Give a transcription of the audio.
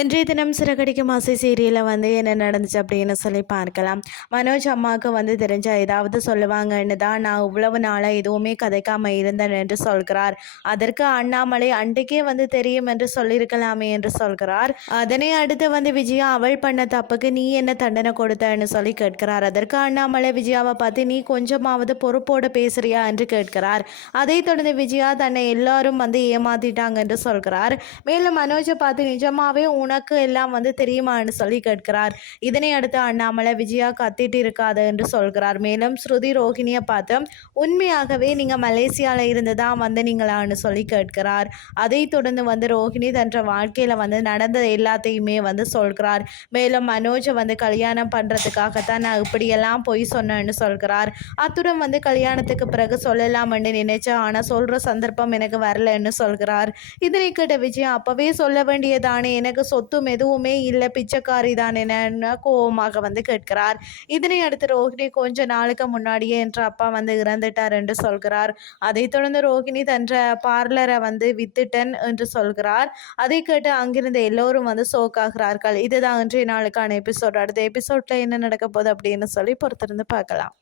இன்றைய தினம் சிறகடிக்கும் ஆசை சீரியலில் வந்து என்ன நடந்துச்சு அப்படின்னு சொல்லி பார்க்கலாம். மனோஜ் அம்மாவுக்கு வந்து தெரிஞ்ச ஏதாவது சொல்லுவாங்கன்னு தான் நான் இவ்வளவு நாளாக எதுவுமே கதைக்காம இருந்தேன் என்று சொல்கிறார். அதற்கு அண்ணாமலை அன்றைக்கே வந்து தெரியும் என்று சொல்லியிருக்கலாமே என்று சொல்கிறார். அதனை அடுத்து வந்து விஜயா அவள் பண்ண தப்புக்கு நீ என்ன தண்டனை கொடுத்தன்னு சொல்லி கேட்கிறார். அதற்கு அண்ணாமலை விஜயாவை பார்த்து நீ கொஞ்சமாவது பொறுப்போடு பேசுறியா? என்று கேட்கிறார். அதை தொடர்ந்து விஜயா தன்னை எல்லாரும் வந்து ஏமாத்திட்டாங்க என்று சொல்கிறார். மேலும் மனோஜை பார்த்து நிஜமாவே உனக்கு எல்லாம் வந்து தெரியுமான்னு சொல்லி கேட்கிறார். இதனை அடுத்து அண்ணாமலை விஜயா கத்திட்டு இருக்காது என்று சொல்கிறார். மேலும் ஸ்ருதி ரோஹிணியை பார்த்து உண்மையாகவே நீங்கள் மலேசியாவில் இருந்து தான் வந்து நீங்களான்னு சொல்லி கேட்கிறார். அதை தொடர்ந்து வந்து ரோஹிணி தன்ற வாழ்க்கையில் வந்து நடந்த எல்லாத்தையுமே வந்து சொல்கிறார். மேலும் மனோஜை வந்து கல்யாணம் பண்ணுறதுக்காகத்தான் நான் இப்படியெல்லாம் பொய் சொன்னேன்னு சொல்கிறார். அத்துடன் வந்து கல்யாணத்துக்கு பிறகு சொல்லலாம்னு நினைச்சேன் ஆனால் சொல்கிற சந்தர்ப்பம் எனக்கு வரலன்னு சொல்கிறார். இதனை கேட்ட விஜயா அப்போவே சொல்ல வேண்டியதானே? எனக்கு எனக்கு சொத்தும் எதுவுமே இல்லை பிச்சைக்காரி தான் என்ன கோபமாக வந்து கேட்கிறார். இதனை அடுத்து ரோஹிணி கொஞ்ச நாளுக்கு முன்னாடியே என்ற அப்பா வந்து இறந்துட்டார் என்று சொல்கிறார். அதைத் தொடர்ந்து ரோஹிணி தன்ற பார்லரை வந்து வித்துட்டன் என்று சொல்கிறார். அதை கேட்டு அங்கிருந்த எல்லோரும் வந்து சோக்காகிறார்கள் இதுதான் இன்றைய நாளுக்கான எபிசோட் அடுத்த எபிசோட்ல என்ன நடக்க போகுது அப்படின்னு சொல்லி பொறுத்திருந்து பார்க்கலாம்.